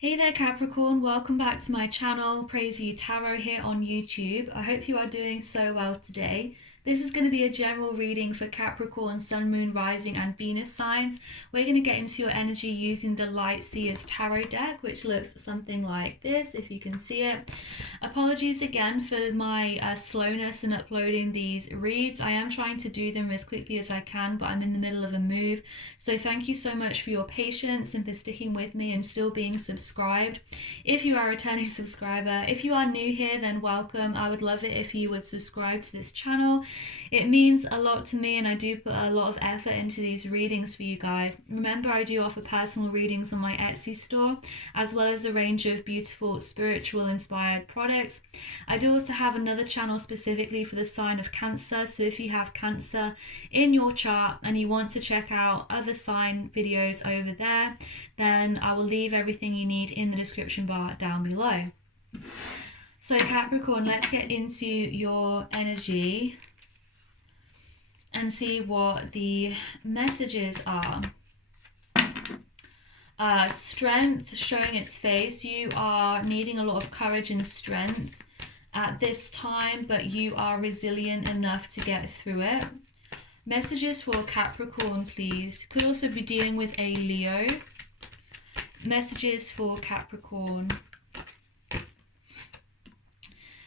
Hey there Capricorn, welcome back to my channel, Praise You Tarot here on YouTube. I hope you are doing so well today. This is going to be a general reading for Capricorn, Sun, Moon, Rising and Venus signs. We're going to get into your energy using the Light Seers Tarot deck, which looks something like this, if you can see it. Apologies again for my slowness in uploading these reads. I am trying to do them as quickly as I can, but I'm in the middle of a move. So thank you so much for your patience and for sticking with me and still being subscribed. If you are a returning subscriber, if you are new here, then welcome. I would love it if you would subscribe to this channel. It means a lot to me and I do put a lot of effort into these readings for you guys. Remember, I do offer personal readings on my Etsy store, as well as a range of beautiful spiritual inspired products. I do also have another channel specifically for the sign of Cancer, so if you have Cancer in your chart and you want to check out other sign videos over there, then I will leave everything you need in the description bar down below. So Capricorn, let's get into your energy and see what the messages are. Strength showing its face. You are needing a lot of courage and strength at this time, but you are resilient enough to get through it. Messages for Capricorn, please. Could also be dealing with a Leo. Messages for Capricorn.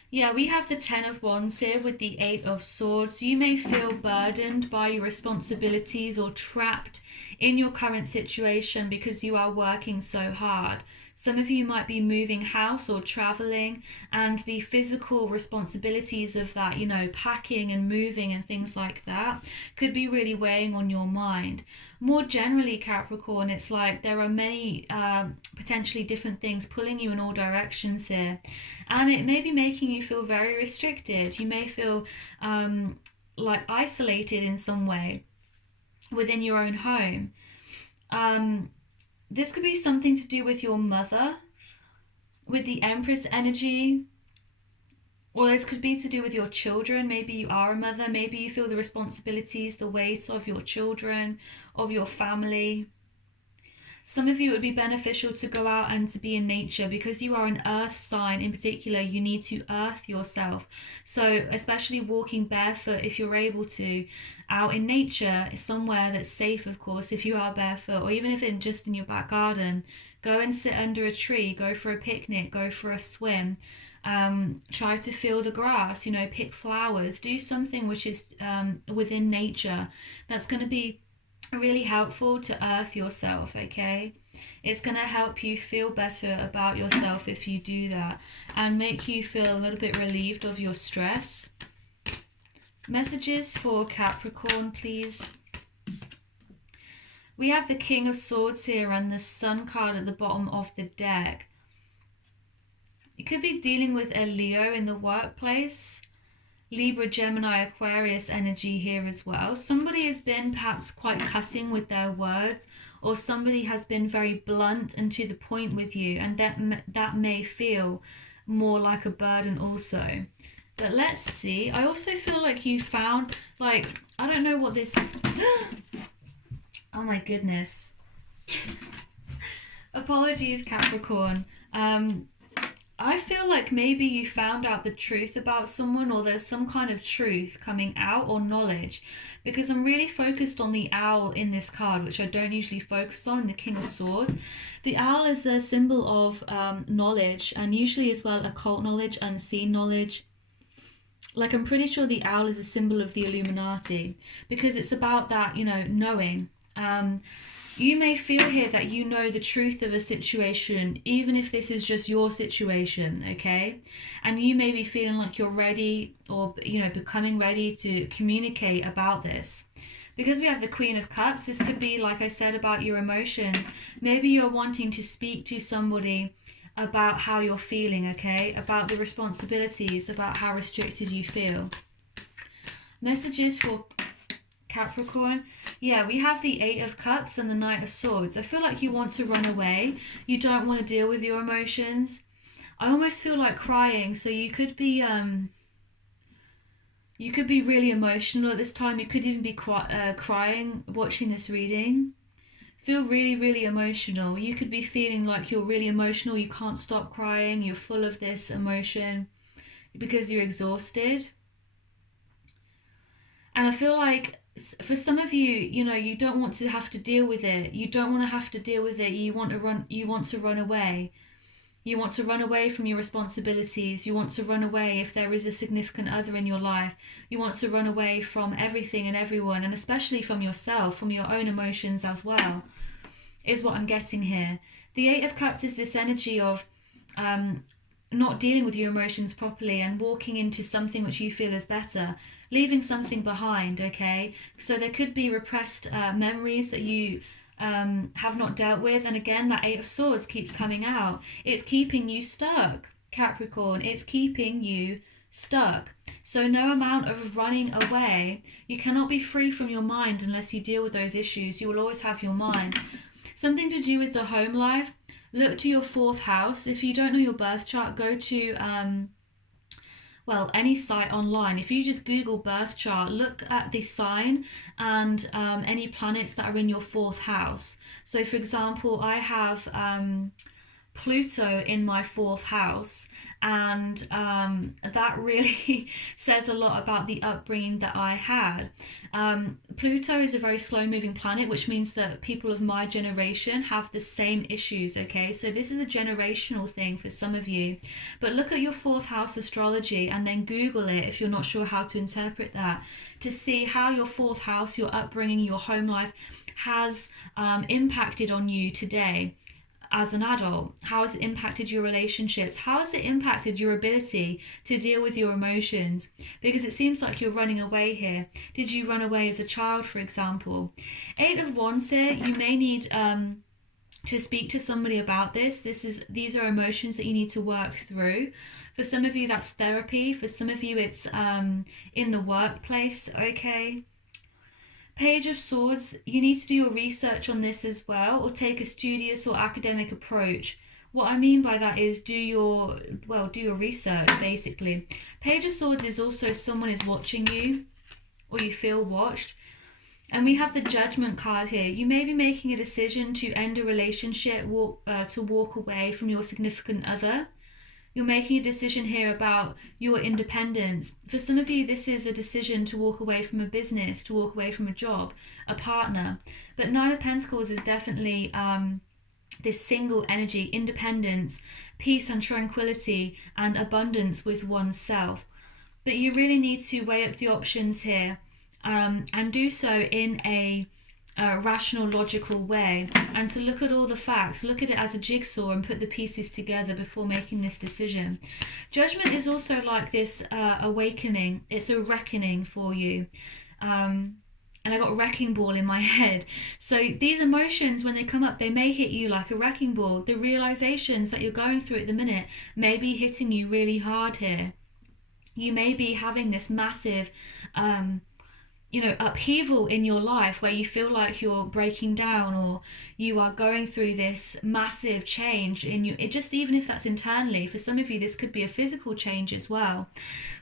Yeah, we have the Ten of Wands here with the Eight of Swords. You may feel burdened by your responsibilities or trapped in your current situation because you are working so hard. Some of you might be moving house or traveling, and the physical responsibilities of that, you know, packing and moving and things like that could be really weighing on your mind. More generally, Capricorn, it's like there are many potentially different things pulling you in all directions here, and it may be making you feel very restricted. You may feel like isolated in some way within your own home. This could be something to do with your mother, with the Empress energy, or this could be to do with your children. Maybe you are a mother, maybe you feel the responsibilities, the weight of your children, of your family. Some of you, it would be beneficial to go out and to be in nature because you are an earth sign in particular. You need to earth yourself. So especially walking barefoot, if you're able to, out in nature, somewhere that's safe, of course, if you are barefoot, or even if it's just in your back garden, go and sit under a tree, go for a picnic, go for a swim. Try to feel the grass, you know, pick flowers, do something which is within nature. That's going to be really helpful to earth yourself, okay? It's going to help you feel better about yourself if you do that, and make you feel a little bit relieved of your stress. Messages for Capricorn, please. We have the King of Swords here and the Sun card at the bottom of the deck. You could be dealing with a Leo in the workplace. Libra, Gemini, Aquarius energy here as well. Somebody has been perhaps quite cutting with their words, or somebody has been very blunt and to the point with you, and that may feel more like a burden also. But let's see. I also feel like you found, like, I don't know what this... Oh my goodness. Apologies, Capricorn. I feel like maybe you found out the truth about someone, or there's some kind of truth coming out, or knowledge, because I'm really focused on the owl in this card, which I don't usually focus on, the King of Swords. The owl is a symbol of knowledge, and usually as well occult knowledge, unseen knowledge. Like, I'm pretty sure the owl is a symbol of the Illuminati, because it's about that, you know, knowing. You may feel here that you know the truth of a situation, even if this is just your situation, okay? And you may be feeling like you're ready, or, you know, becoming ready to communicate about this. Because we have the Queen of Cups, this could be, like I said, about your emotions. Maybe you're wanting to speak to somebody about how you're feeling, okay? About the responsibilities, about how restricted you feel. Messages for Capricorn. Yeah, we have the Eight of Cups and the Knight of Swords. I feel like you want to run away. You don't want to deal with your emotions. I almost feel like crying, so you could be really emotional at this time. You could even be crying watching this reading. Feel really, really emotional. You could be feeling like you're really emotional, you can't stop crying, you're full of this emotion because you're exhausted. And I feel like for some of you, you know, you don't want to have to deal with it. You don't want to have to deal with it. You want to run away. You want to run away from your responsibilities. You want to run away if there is a significant other in your life. You want to run away from everything and everyone, and especially from yourself, from your own emotions as well, is what I'm getting here. The Eight of Cups is this energy of not dealing with your emotions properly and walking into something which you feel is better, leaving something behind, okay? So there could be repressed memories that you have not dealt with. And again, that Eight of Swords keeps coming out. It's keeping you stuck, Capricorn. It's keeping you stuck. So no amount of running away. You cannot be free from your mind unless you deal with those issues. You will always have your mind. Something to do with the home life. Look to your 4th house. If you don't know your birth chart, go to any site online. If you just Google birth chart, look at the sign and any planets that are in your 4th house. So for example, I have Pluto in my 4th house, and that really says a lot about the upbringing that I had. Pluto is a very slow moving planet, which means that people of my generation have the same issues, okay? So this is a generational thing for some of you. But look at your 4th house astrology and then Google it if you're not sure how to interpret that, to see how your 4th house, your upbringing, your home life has impacted on you today. As an adult, how has it impacted your relationships? How has it impacted your ability to deal with your emotions? Because it seems like you're running away here. Did you run away as a child, for example? 8 of Wands here, you may need to speak to somebody about this. These are emotions that you need to work through. For some of you, that's therapy. For some of you, it's in the workplace, okay? Page of Swords, you need to do your research on this as well, or take a studious or academic approach. What I mean by that is do your research, basically. Page of Swords is also someone is watching you, or you feel watched. And we have the Judgment card here. You may be making a decision to end a relationship, to walk away from your significant other. You're making a decision here about your independence. For some of you, this is a decision to walk away from a business, to walk away from a job, a partner. But 9 of Pentacles is definitely this single energy, independence, peace and tranquility, and abundance with oneself. But you really need to weigh up the options here and do so in a rational, logical way, and to look at all the facts, look at it as a jigsaw and put the pieces together before making this decision. Judgment is also like this awakening. It's a reckoning for you. And I got a wrecking ball in my head. So these emotions, when they come up, they may hit you like a wrecking ball. The realizations that you're going through at the minute may be hitting you really hard here. You may be having this massive upheaval in your life where you feel like you're breaking down, or you are going through this massive change in you. It just, even if that's internally, for some of you this could be a physical change as well.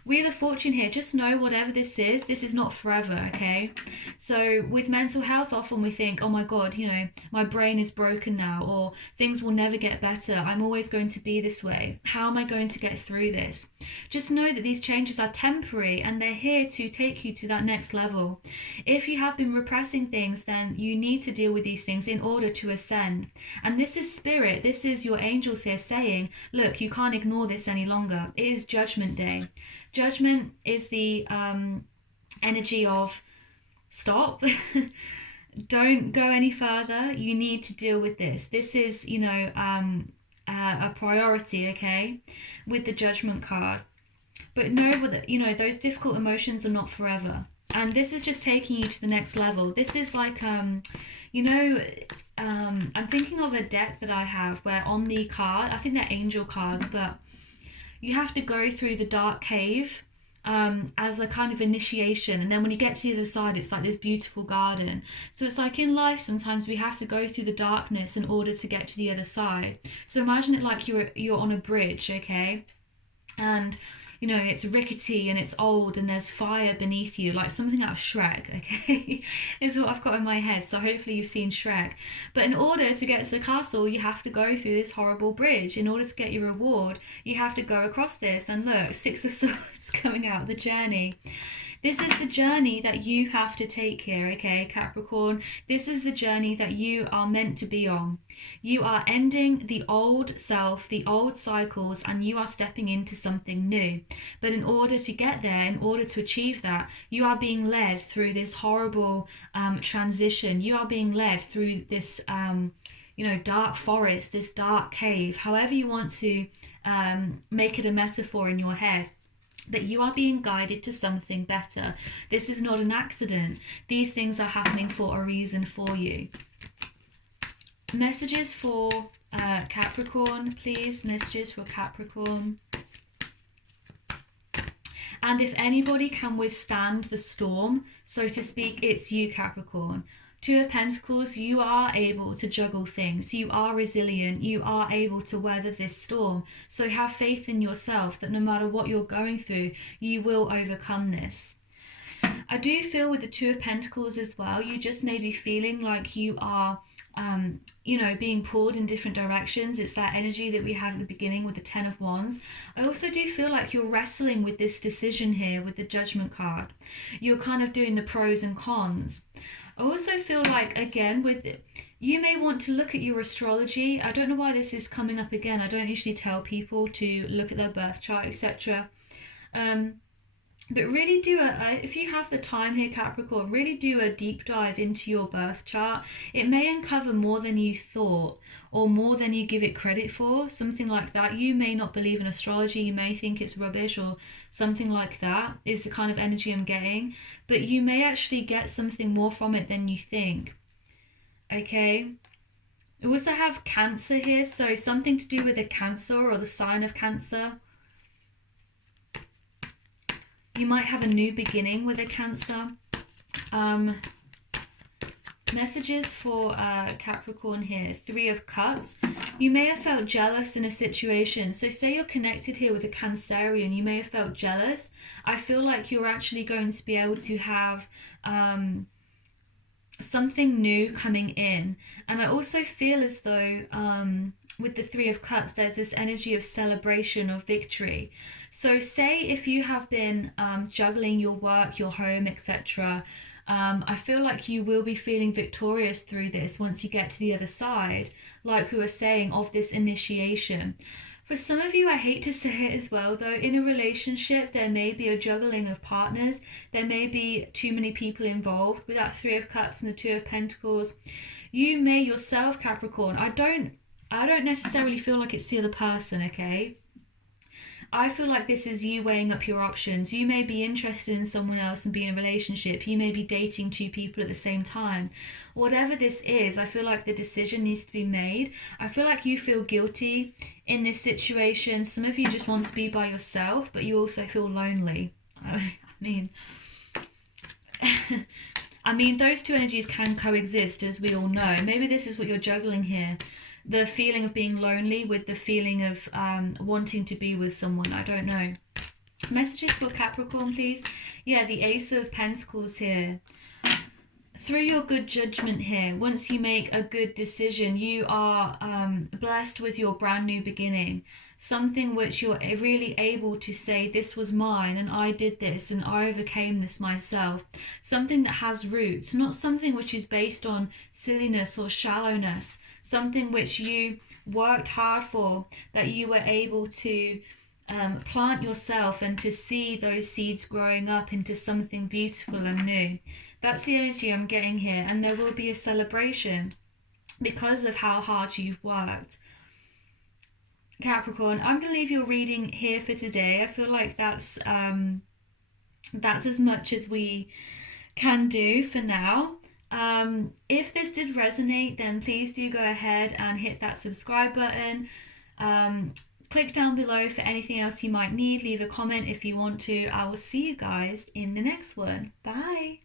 Wheel of Fortune here, just know whatever this is not forever, okay? So with mental health, often we think, oh my God, my brain is broken now, or things will never get better. I'm always going to be this way. How am I going to get through this? Just know that these changes are temporary and they're here to take you to that next level. If you have been repressing things, then you need to deal with these things in order to ascend. And this is spirit, this is your angels here saying, look, you can't ignore this any longer. It is Judgment Day. Judgment is the energy of stop. Don't go any further. You need to deal with this. This is, a priority, okay, with the Judgment card. But know that, those difficult emotions are not forever. And this is just taking you to the next level. This is like, I'm thinking of a deck that I have where on the card, I think they're angel cards, but you have to go through the dark cave as a kind of initiation, and then when you get to the other side, it's like this beautiful garden. So it's like in life, sometimes we have to go through the darkness in order to get to the other side. So imagine it like you're on a bridge, okay? And you know, it's rickety and it's old and there's fire beneath you, like something out of Shrek, okay? Is what I've got in my head. So hopefully you've seen Shrek. But in order to get to the castle, you have to go through this horrible bridge. In order to get your reward, you have to go across this. And look, Six of Swords coming out, the journey. This is the journey that you have to take here, okay, Capricorn? This is the journey that you are meant to be on. You are ending the old self, the old cycles, and you are stepping into something new. But in order to get there, in order to achieve that, you are being led through this horrible transition. You are being led through this, you know, dark forest, this dark cave, however you want to make it a metaphor in your head. But you are being guided to something better. This is not an accident. These things are happening for a reason for you. Messages for Capricorn, please. Messages for Capricorn. And if anybody can withstand the storm, so to speak, it's you, Capricorn. Two of Pentacles, you are able to juggle things. You are resilient. You are able to weather this storm. So have faith in yourself that no matter what you're going through, you will overcome this. I do feel with the Two of Pentacles as well, you just may be feeling like you are, you know, being pulled in different directions. It's that energy that we had at the beginning with the Ten of Wands. I also do feel like you're wrestling with this decision here with the Judgment card. You're kind of doing the pros and cons. I also feel like, again, with it, you may want to look at your astrology. I don't know why this is coming up again. I don't usually tell people to look at their birth chart, etc. But really do if you have the time here, Capricorn, really do a deep dive into your birth chart. It may uncover more than you thought or more than you give it credit for, something like that. You may not believe in astrology, you may think it's rubbish or something like that is the kind of energy I'm getting, but you may actually get something more from it than you think, okay? We also have Cancer here, so something to do with a Cancer or the sign of Cancer. You might have a new beginning with a Cancer. Messages for Capricorn here. Three of Cups. You may have felt jealous in a situation. So say you're connected here with a Cancerian. You may have felt jealous. I feel like you're actually going to be able to have something new coming in. And I also feel as though with the Three of Cups, there's this energy of celebration, of victory. So say if you have been juggling your work, your home, etc., I feel like you will be feeling victorious through this once you get to the other side, like we were saying, of this initiation. For some of you, I hate to say it as well, though, in a relationship, there may be a juggling of partners. There may be too many people involved with that Three of Cups and the Two of Pentacles. You may yourself, Capricorn, I don't necessarily feel like it's the other person, okay? I feel like this is you weighing up your options. You may be interested in someone else and be in a relationship. You may be dating two people at the same time. Whatever this is, I feel like the decision needs to be made. I feel like you feel guilty in this situation. Some of you just want to be by yourself, but you also feel lonely. I mean, those two energies can coexist, as we all know. Maybe this is what you're juggling here. The feeling of being lonely with the feeling of wanting to be with someone. I don't know. Messages for Capricorn, please. Yeah, the Ace of Pentacles here. Through your good judgment here, once you make a good decision, you are blessed with your brand new beginning. Something which you're really able to say, this was mine and I did this and I overcame this myself. Something that has roots, not something which is based on silliness or shallowness. Something which you worked hard for, that you were able to plant yourself and to see those seeds growing up into something beautiful and new. That's the energy I'm getting here, and there will be a celebration because of how hard you've worked. Capricorn, I'm going to leave your reading here for today. I feel like that's as much as we can do for now. If this did resonate, then please do go ahead and hit that subscribe button. Click down below for anything else you might need. Leave a comment if you want to. I will see you guys in the next one. Bye.